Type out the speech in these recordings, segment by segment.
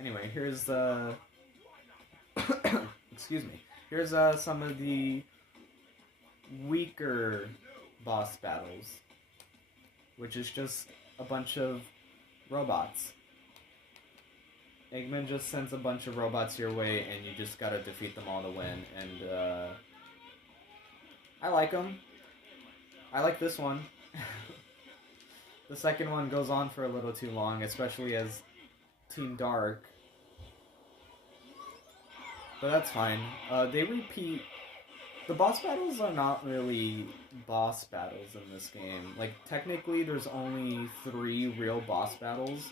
Anyway, here's excuse me. Here's some of the weaker boss battles, which is just a bunch of robots. Eggman just sends a bunch of robots your way, and you just gotta defeat them all to win. And I like them. I like this one. The second one goes on for a little too long, especially as Team Dark. But that's fine. They repeat. The boss battles are not really boss battles in this game. Like, technically, there's only 3 real boss battles.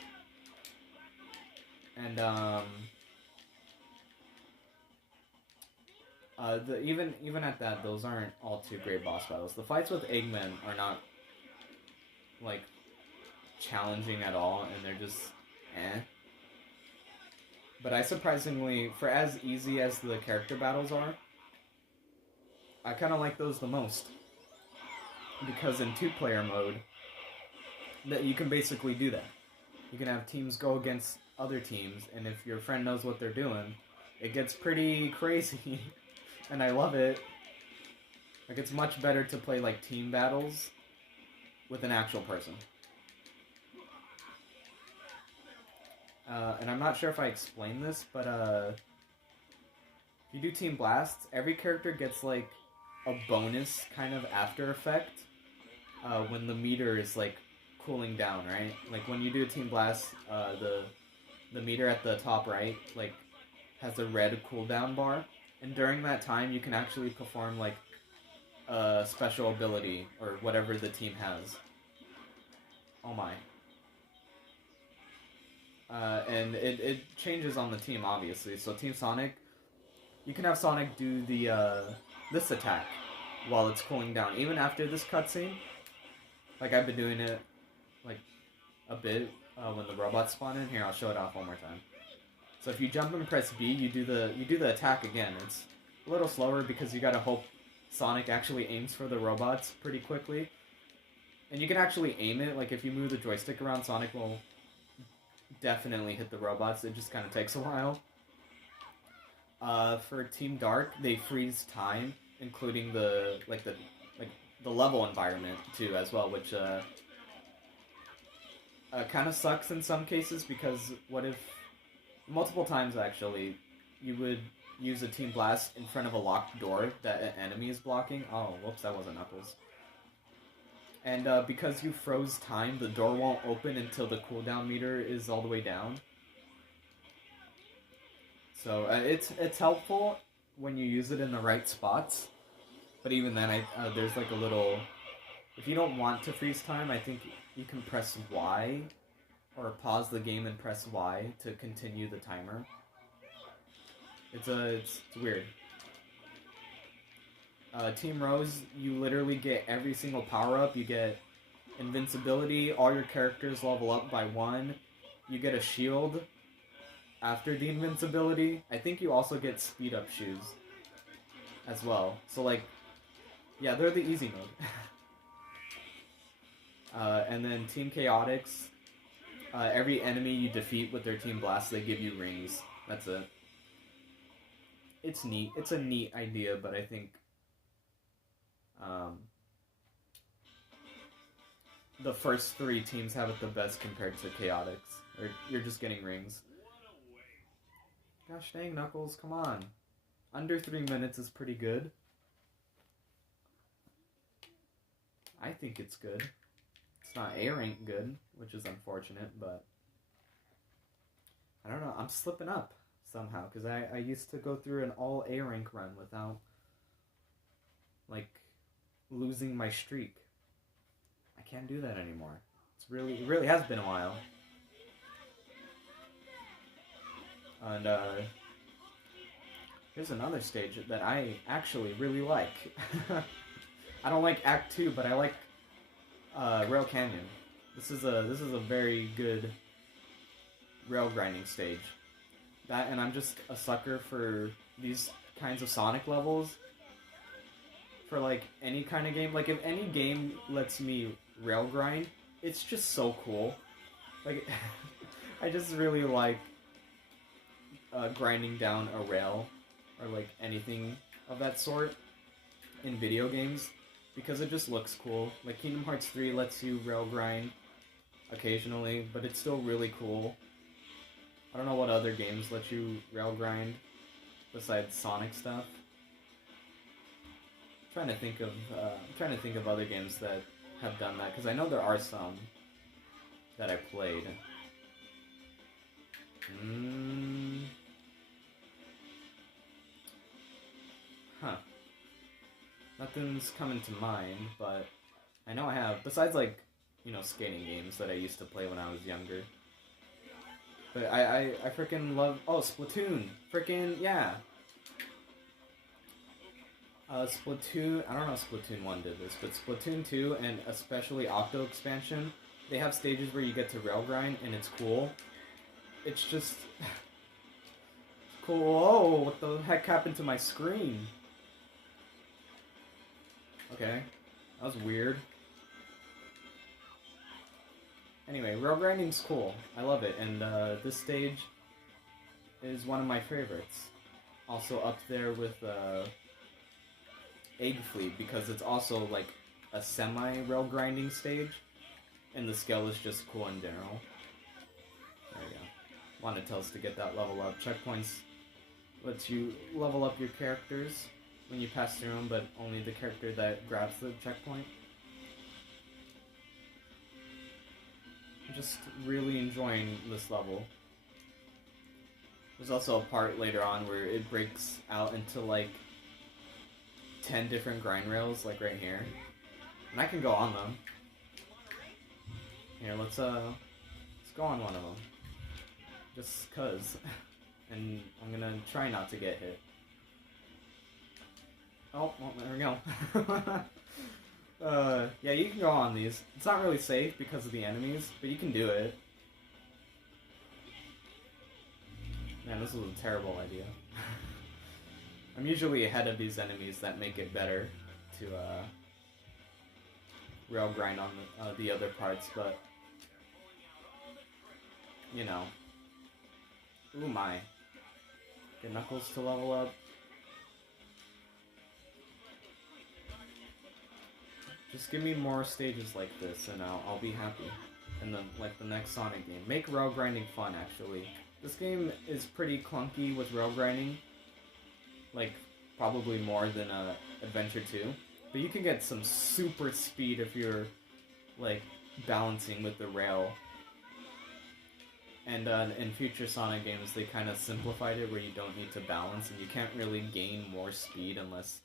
And, even at that, those aren't all too great boss battles. The fights with Eggman are not, like, challenging at all, and they're just, eh. But I surprisingly, for as easy as the character battles are, I kind of like those the most. Because in 2-player mode, that you can basically do that. You can have teams go against other teams, and if your friend knows what they're doing, it gets pretty crazy. And I love it. Like, it's much better to play, like, team battles with an actual person. And I'm not sure if I explained this, but, if you do Team Blast, every character gets, like, a bonus kind of after effect, when the meter is, like, cooling down, right? Like, when you do a Team Blast, the meter at the top right, like, has a red cooldown bar, and during that time, you can actually perform, like, a special ability, or whatever the team has. Oh my. And it changes on the team, obviously. So Team Sonic, you can have Sonic do the, this attack while it's cooling down. Even after this cutscene, like, I've been doing it, like, a bit, when the robots spawn in. Here, I'll show it off one more time. So if you jump and press B, you do the attack again. It's a little slower because you gotta hope Sonic actually aims for the robots pretty quickly. And you can actually aim it, like, if you move the joystick around, Sonic will definitely hit the robots. It just kind of takes a while. For Team Dark, they freeze time, including the level environment too, as well, which kind of sucks in some cases, because what if multiple times actually you would use a Team Blast in front of a locked door that an enemy is blocking. Oh, whoops, that wasn't Knuckles. And because you froze time, the door won't open until the cooldown meter is all the way down. So it's helpful when you use it in the right spots. But even then, there's like a little... If you don't want to freeze time, I think you can press Y, or pause the game and press Y to continue the timer. It's weird. Team Rose, you literally get every single power-up. You get invincibility, all your characters level up by 1. You get a shield after the invincibility. I think you also get speed-up shoes as well. So, like, yeah, they're the easy mode. And then Team Chaotix, every enemy you defeat with their Team Blast, they give you rings. That's it. It's neat. It's a neat idea, but I think the first 3 teams have it the best compared to Chaotix. Or you're just getting rings. Gosh dang, Knuckles, come on. Under 3 minutes is pretty good. I think it's good. It's not A rank good, which is unfortunate, but I don't know, I'm slipping up somehow, because I used to go through an all A rank run without, like, losing my streak. I can't do that anymore. It really has been a while. And here's another stage that I actually really like. I don't like Act 2, but I like Rail Canyon. This is a very good rail grinding stage. That, and I'm just a sucker for these kinds of Sonic levels. For, like, any kind of game. Like, if any game lets me rail grind, it's just so cool. Like, I just really like grinding down a rail or like anything of that sort in video games because it just looks cool. Like Kingdom Hearts 3 lets you rail grind occasionally, but it's still really cool. I don't know what other games let you rail grind besides Sonic stuff. I'm trying to think of other games that have done that, because I know there are some that I played. Huh. Nothing's coming to mind, but I know I have, besides like, you know, skating games that I used to play when I was younger. But I freaking love, Splatoon. Freaking, yeah. Splatoon, I don't know if Splatoon 1 did this, but Splatoon 2 and especially Octo Expansion, they have stages where you get to rail grind and it's cool. It's just cool. Whoa, what the heck happened to my screen? Okay, that was weird. Anyway, rail grinding's cool. I love it, and this stage is one of my favorites. Also up there with Egg Fleet, because it's also like a semi-rail grinding stage, and the scale is just cool in general. There we go. Wanted tells to get that level up. Checkpoints lets you level up your characters when you pass through them, but only the character that grabs the checkpoint. I'm just really enjoying this level. There's also a part later on where it breaks out into like 10 different grind rails, like right here. And I can go on them. Here, let's go on one of them. Just cause. And I'm gonna try not to get hit. Oh, well, there we go. Yeah, you can go on these. It's not really safe because of the enemies, but you can do it. Man, this was a terrible idea. I'm usually ahead of these enemies that make it better to rail grind on the other parts, but you know. Ooh my. Get Knuckles to level up. Just give me more stages like this and I'll be happy. And then like the next Sonic game. Make rail grinding fun, actually. This game is pretty clunky with rail grinding. Like, probably more than Adventure 2. But you can get some super speed if you're, like, balancing with the rail. And in future Sonic games, they kind of simplified it where you don't need to balance, and you can't really gain more speed unless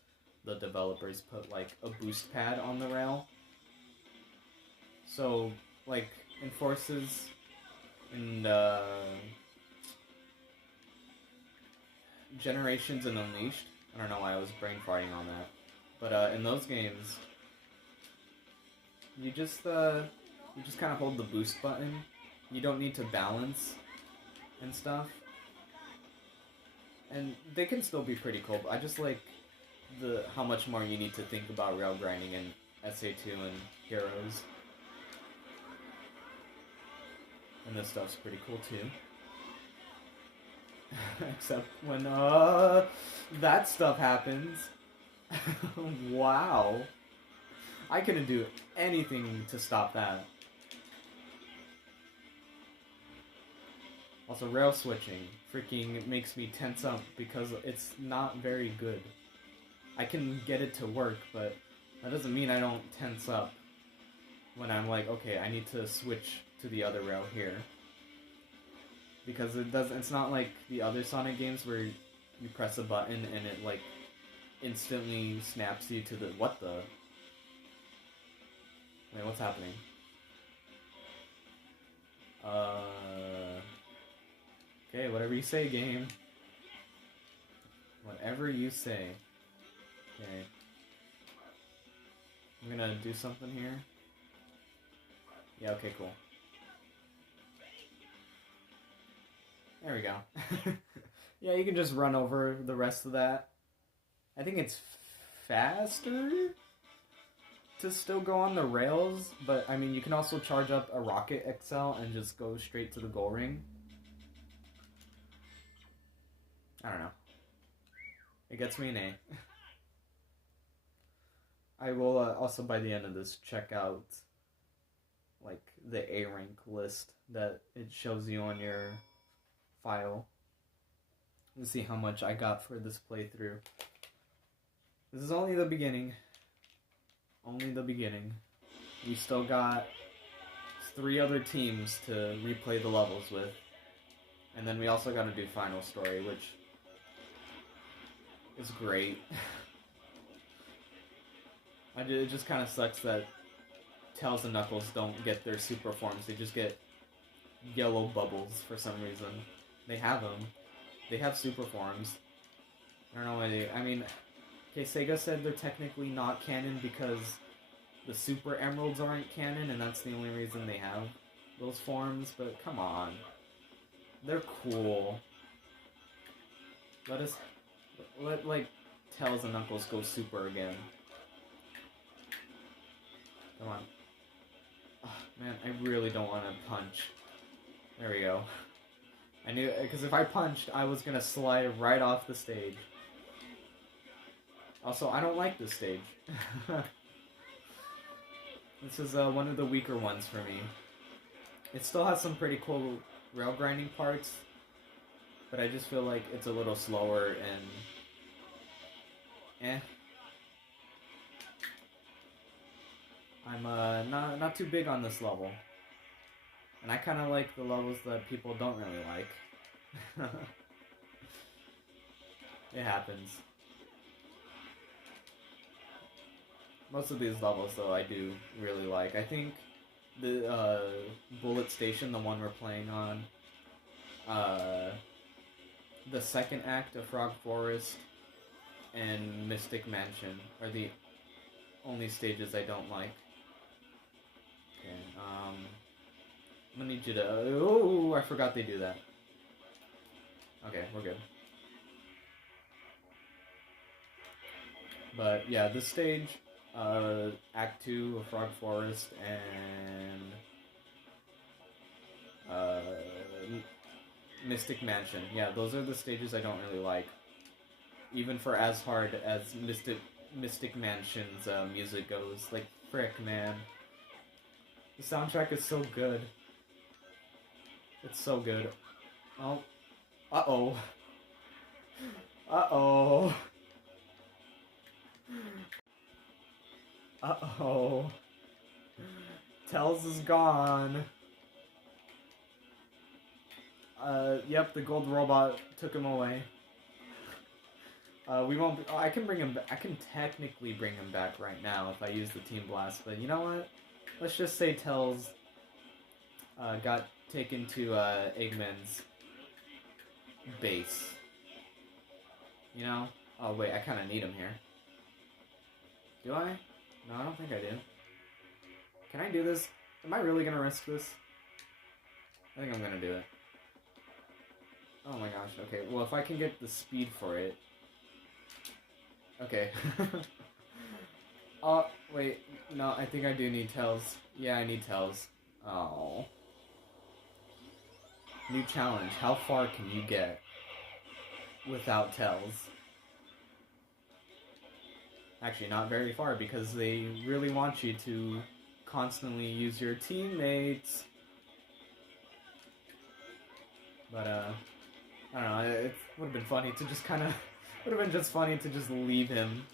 the developers put, like, a boost pad on the rail. So, like, in Forces, and Generations and Unleashed, I don't know why I was brain farting on that, but in those games, you just kind of hold the boost button. You don't need to balance and stuff, and they can still be pretty cool. But I just like how much more you need to think about rail grinding in SA2 and Heroes, and this stuff's pretty cool too. Except when that stuff happens. Wow. I couldn't do anything to stop that. Also, rail switching freaking makes me tense up because it's not very good. I can get it to work, but that doesn't mean I don't tense up when I'm like, okay, I need to switch to the other rail here. Because it's not like the other Sonic games where you press a button and it like instantly snaps you to the, what the? Wait, what's happening? Okay, whatever you say, game. Whatever you say. Okay. I'm gonna do something here. Yeah, okay, cool. There we go. Yeah, you can just run over the rest of that. I think it's faster to still go on the rails, but I mean, you can also charge up a Rocket XL and just go straight to the goal ring. I don't know. It gets me an A. I will also by the end of this check out like the A rank list that it shows you on your file. Let's see how much I got for this playthrough. This is only the beginning. Only the beginning. We still got 3 other teams to replay the levels with. And then we also got to do Final Story, which is great. It just kind of sucks that Tails and Knuckles don't get their super forms. They just get yellow bubbles for some reason. They have them. They have super forms. I don't know why they... I mean, okay, Sega said they're technically not canon because the Super Emeralds aren't canon, and that's the only reason they have those forms, but come on. They're cool. Let like, Tails and Knuckles go super again. Come on. Oh, man, I really don't want to punch. There we go. I knew, because if I punched, I was going to slide right off the stage. Also, I don't like this stage. This is one of the weaker ones for me. It still has some pretty cool rail grinding parts, but I just feel like it's a little slower and I'm not too big on this level, and I kind of like the levels that people don't really like. It happens. Most of these levels, though, I do really like. I think the Bullet Station, the one we're playing on, the second act of Frog Forest, and Mystic Mansion are the only stages I don't like. Okay, I'm gonna need you to... Oh, I forgot they do that. Okay, we're good. But, yeah, this stage... Act 2 of Frog Forest and Mystic Mansion. Yeah, those are the stages I don't really like. Even for as hard as Mystic Mansion's music goes. Like, frick, man. The soundtrack is so good. It's so good. Oh. Uh-oh. Uh-oh. Uh-oh. Tails is gone. Yep, the gold robot took him away. We won't... I can bring him... I can technically bring him back right now if I use the Team Blast, but you know what? Let's just say Tails got taken to Eggman's base. You know? Oh, wait, I kind of need him here. Do I? No, I don't think I do. Can I do this? Am I really gonna risk this? I think I'm gonna do it. Oh my gosh, okay. Well, if I can get the speed for it... Okay. Oh, wait. No, I think I do need Tails. Yeah, I need Tails. Oh. New challenge. How far can you get without Tails? Actually, not very far, because they really want you to constantly use your teammates. But, I don't know, it would have been funny to just kind of... would have been just funny to just leave him.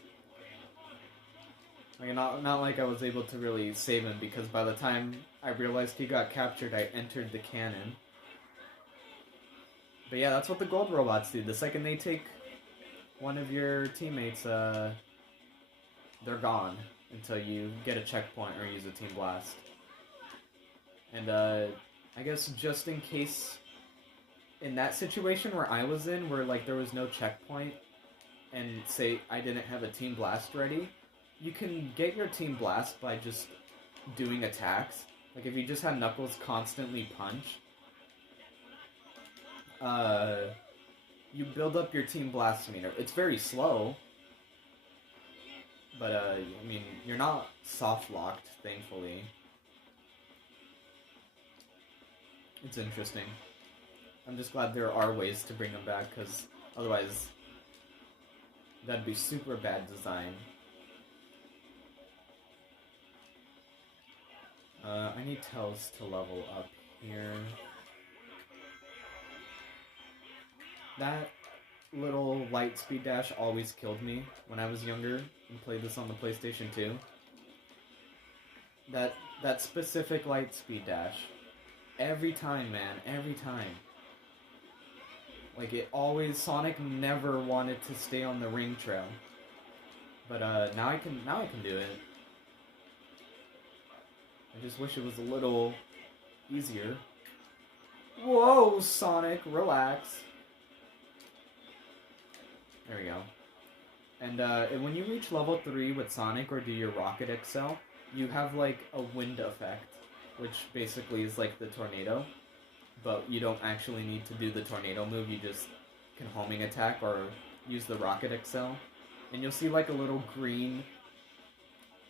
Like, not like I was able to really save him, because by the time I realized he got captured, I entered the cannon. But yeah, that's what the gold robots do. The second they take one of your teammates, they're gone until you get a checkpoint or use a Team Blast. And, I guess just in case, in that situation where I was in, where, like, there was no checkpoint, and say I didn't have a Team Blast ready, you can get your Team Blast by just doing attacks. Like, if you just had Knuckles constantly punch, you build up your Team Blast meter. It's very slow, but, I mean, you're not soft-locked, thankfully. It's interesting. I'm just glad there are ways to bring them back, because Otherwise, that'd be super bad design. I need Tails to level up here. That little light speed dash always killed me when I was younger and played this on the PlayStation 2. That specific light speed dash. Every time, man. Every time. Like, it always... Sonic never wanted to stay on the ring trail. But, now I can do it. I just wish it was a little easier. Whoa, Sonic, relax. There we go. And when you reach level 3 with Sonic or do your Rocket Excel, you have like a wind effect, which basically is like the tornado, but you don't actually need to do the tornado move, you just can homing attack or use the Rocket Excel. And you'll see like a little green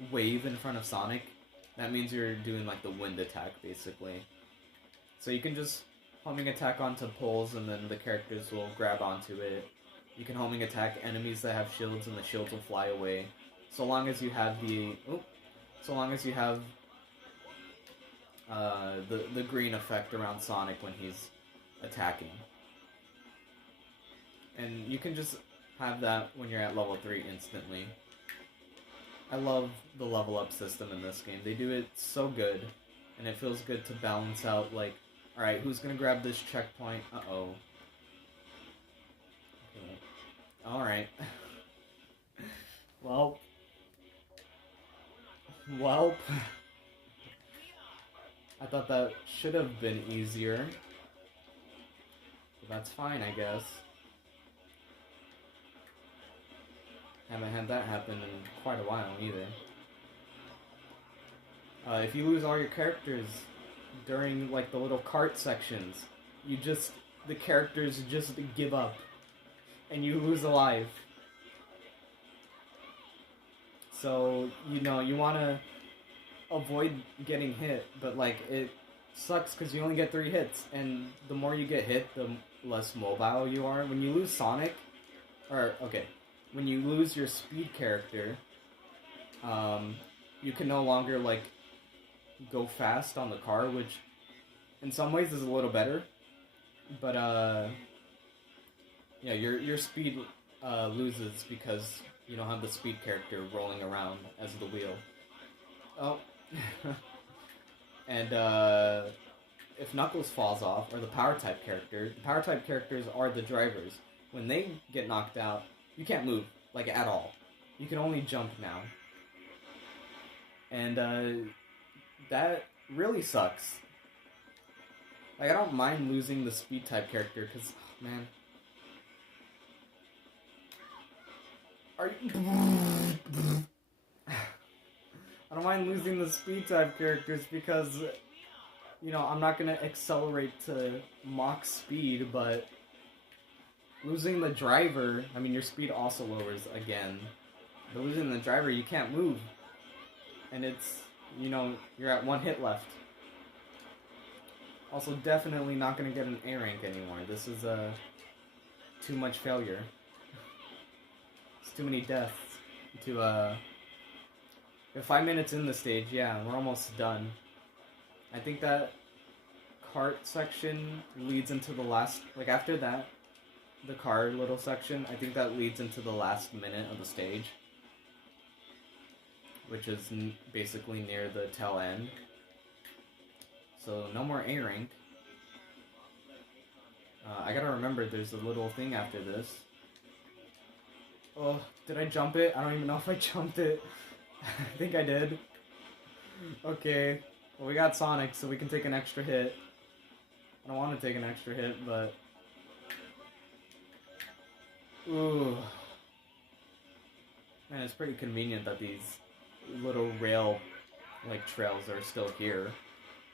wave in front of Sonic. That means you're doing like the wind attack, basically. So you can just homing attack onto poles and then the characters will grab onto it. You can homing attack enemies that have shields and the shields will fly away. So long as you have the... So long as you have the green effect around Sonic when he's attacking. And you can just have that when you're at level 3 instantly. I love the level up system in this game. They do it so good. And it feels good to balance out, like, alright, who's gonna grab this checkpoint? Uh-oh. Okay. Alright. Well... I thought that should have been easier. But that's fine, I guess. Haven't had that happen in quite a while, either. If you lose all your characters during, like, the little cart sections, the characters just give up. And you lose a life. So, you know, you want to avoid getting hit, but, like, it sucks because you only get 3 hits, and the more you get hit, the less mobile you are. When you lose Sonic, when you lose your speed character, you can no longer, like, go fast on the car, which in some ways is a little better, but, yeah, your speed, loses because you don't have the speed character rolling around as the wheel. Oh. And, if Knuckles falls off, or the power-type character, the power-type characters are the drivers. When they get knocked out, you can't move, like, at all. You can only jump now. And, that really sucks. Like, I don't mind losing the speed-type character, because, oh, man. Are you... I don't mind losing the speed-type characters because, you know, I'm not going to accelerate to Mach speed, but losing the driver, I mean, your speed also lowers again, but losing the driver, you can't move. And it's, you know, you're at 1 hit left. Also, definitely not going to get an A rank anymore. This is, too much failure. It's too many deaths to, If 5 minutes in the stage, yeah, we're almost done. I think that cart section leads into the last, like after that, the car little section, I think that leads into the last minute of the stage. Which is basically near the tail end. So, no more A rank. I gotta remember there's a little thing after this. Oh, did I jump it? I don't even know if I jumped it. I think I did. Okay. Well, we got Sonic, so we can take an extra hit. I don't want to take an extra hit, but... Ooh. Man, it's pretty convenient that these little rail, like, trails are still here.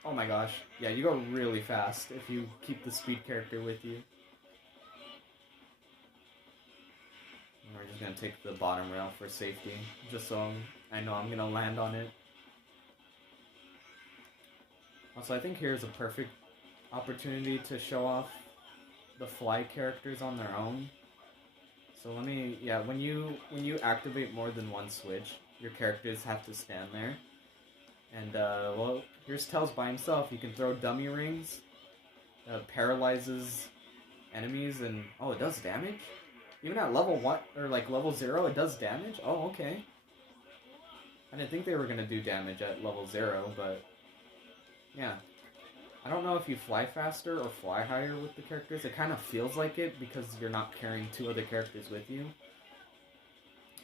Oh my gosh. Yeah, you go really fast if you keep the speed character with you. And we're just gonna take the bottom rail for safety, just so I know I'm gonna land on it. Also, I think here's a perfect opportunity to show off the fly characters on their own. So let me, yeah, when you activate more than one switch, your characters have to stand there. And, well, here's Tails by himself. He can throw dummy rings, paralyzes enemies, and, oh, it does damage? Even at level 1, or like level 0, it does damage? Oh, okay. I didn't think they were gonna do damage at level 0, but, yeah. I don't know if you fly faster or fly higher with the characters. It kind of feels like it because you're not carrying 2 other characters with you.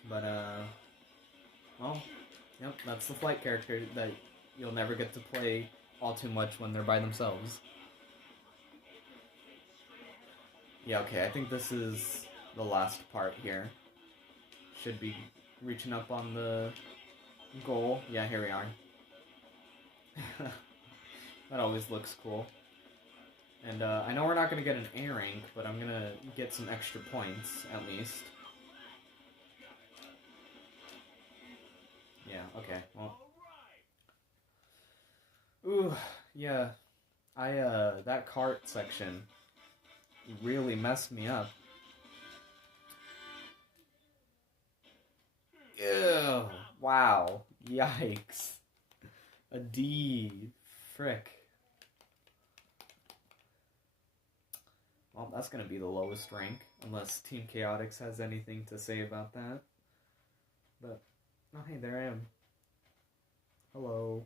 But, well, yep, that's the flight character that you'll never get to play all too much when they're by themselves. Yeah, okay, I think this is the last part here. Should be reaching up on the goal. Yeah, here we are. That always looks cool. And I know we're not going to get an A rank, but I'm going to get some extra points, at least. Yeah, okay, well. Ooh, yeah. That cart section really messed me up. Ew, wow, yikes. A D, frick. Well, that's gonna be the lowest rank, unless Team Chaotix has anything to say about that. But, oh hey, there I am. Hello.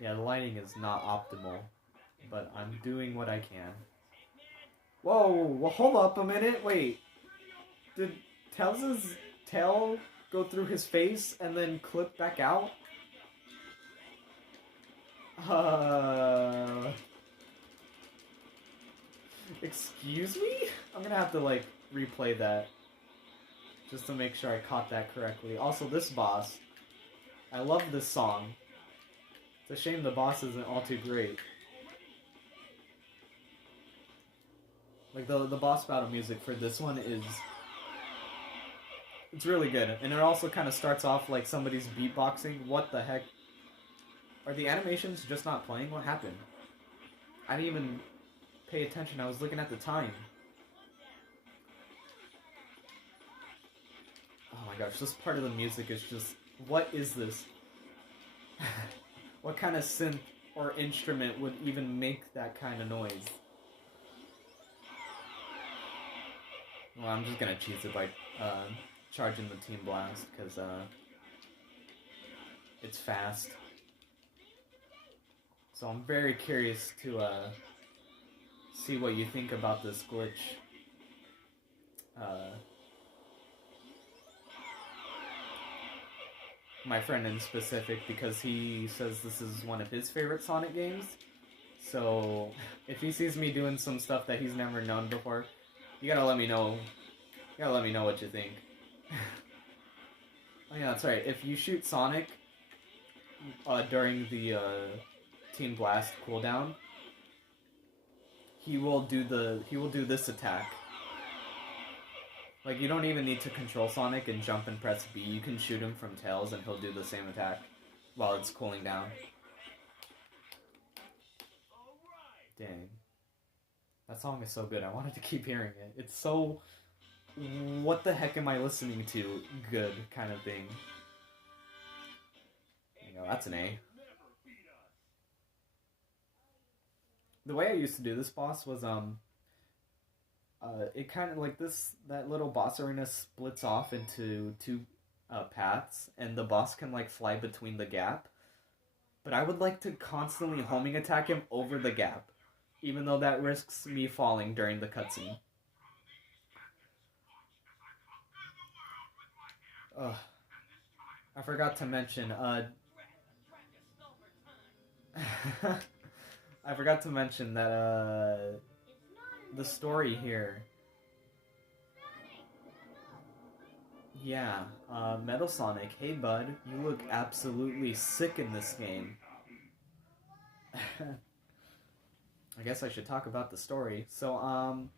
Yeah, the lighting is not optimal, but I'm doing what I can. Whoa, well, hold up a minute, wait. Did Tails' tail go through his face and then clip back out? Excuse me? I'm gonna have to, like, replay that. Just to make sure I caught that correctly. Also, this boss. I love this song. It's a shame the boss isn't all too great. Like, the boss battle music for this one is... It's really good. And it also kind of starts off like somebody's beatboxing. What the heck? Are the animations just not playing? What happened? I didn't even pay attention. I was looking at the time. Oh my gosh, this part of the music is just... What is this? What kind of synth or instrument would even make that kind of noise? Well, I'm just gonna cheese it by charging the Team Blast, because it's fast. So I'm very curious to see what you think about this glitch. My friend in specific, because he says this is one of his favorite Sonic games. So if he sees me doing some stuff that he's never known before, you gotta let me know. You gotta let me know what you think. Oh yeah, that's right. If you shoot Sonic during the Team Blast cooldown, he will do this attack. Like, you don't even need to control Sonic and jump and press B. You can shoot him from Tails and he'll do the same attack while it's cooling down. Dang. That song is so good. I wanted to keep hearing it. It's so... What the heck am I listening to? Good kind of thing. There you go. That's an A. The way I used to do this boss was, it kind of like that little boss arena splits off into 2 paths, and the boss can like fly between the gap. But I would like to constantly homing attack him over the gap, even though that risks me falling during the cutscene. Ugh. I forgot to mention, I forgot to mention that, the story here. Yeah, Metal Sonic, hey bud, you look absolutely sick in this game. I guess I should talk about the story. So,